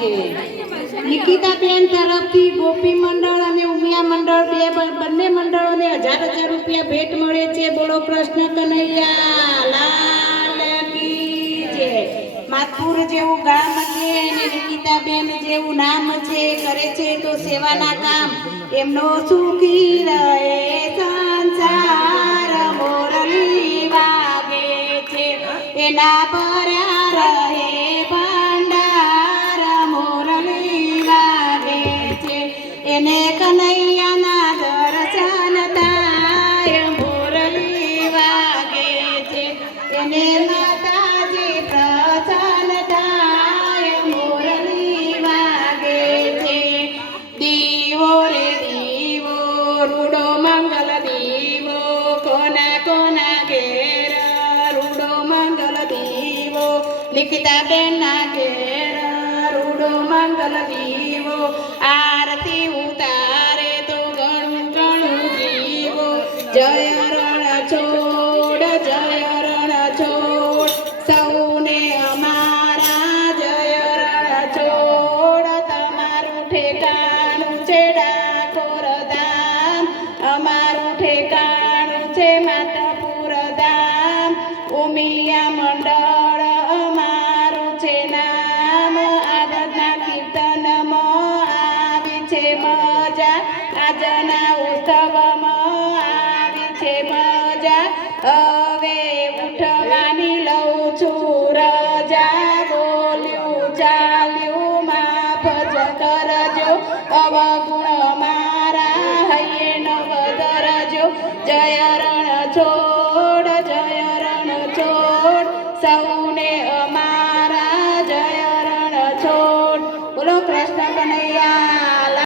છે. નિકિતાબેન તરફથી ગોપી મંડળ અને ઉમિયા મંડળ બંને મંડળોને 1000 રૂપિયા ભેટ મળે છે. બોલો કૃષ્ણ કનૈયા લાલ કી જય. માથુર જેવું ગામ છે અને નિકિતાબેન જેવું નામ છે, કરે છે તો સેવાના કામ. એમનો સુખી રહે સંસાર, મોરલી વાગે છે એના ભર્યા રહે ભંડાર, મોરલી વાગે છે એને કનૈયાના દર્શન થાય, મોરલી વાગે છે એને માતાજી પ્રસન્ન થાય, મોરલી વાગે છે. દીવો રે દીવો રૂડો મંગલ દીવો, કોના કોના ઘેર રૂડો મંગલ દીવો, નિકિતાબેન ના ઘેર રૂડો મંગલ દીવો. આરતી ઉતારે તો ઘણું ઘણું જીવો, જય રણ છોડ જય રણ છોડ, સૌને અમારા જય રણ છોડ. તમારું ઠેકાણું છે ડાકોર ધામ, અમારું ઠેકાણું છે માતાપુર ધામ. ઉમિયા મંડળ અમારું છે નામ, આગળના કીર્તનમાં આવી છે મજા, આજના ઉત્સવમાં આવી છે મજા. હવે ઉઠવાની લઉં છું રજા, બોલ્યું ચાલ્યું માફ જ કરજો, અવગુણ મારા હૈયે ન વધરજો. જય રણ છોડ જય રણ છોડ, સૌને અમારા જય રણ છોડ. બોલો કૃષ્ણ કનૈયા